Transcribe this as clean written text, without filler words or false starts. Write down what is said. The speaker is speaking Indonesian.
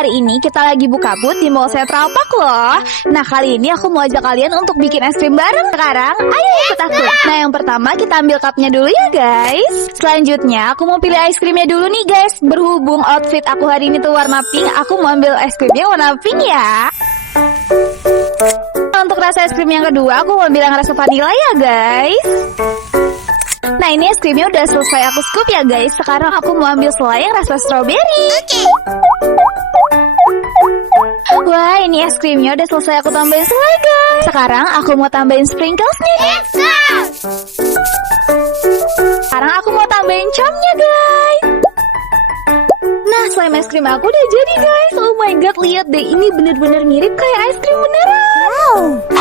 hari ini kita lagi buka booth di Mall Central Park loh. Nah, kali ini aku mau ajak kalian untuk bikin es krim bareng. Sekarang, ayo ikut aku. Nah, yang pertama kita ambil cupnya dulu ya guys. Selanjutnya, aku mau pilih es krimnya dulu nih guys. Berhubung outfit aku hari ini tuh warna pink, aku mau ambil es krimnya warna pink ya. Untuk rasa es krim yang kedua, aku mau ambil yang rasa vanilla ya guys. Nah, ini es krimnya udah selesai aku scoop ya guys. Sekarang aku mau ambil selai yang rasa strawberry. Wah, ini es krimnya udah selesai aku tambahin selai guys. Sekarang aku mau tambahin sprinkles nih. Sekarang aku mau tambahin charmnya guys. Nah, slime es krim aku udah jadi guys. Oh my god, lihat deh, ini bener-bener mirip kayak es krim beneran. Wow.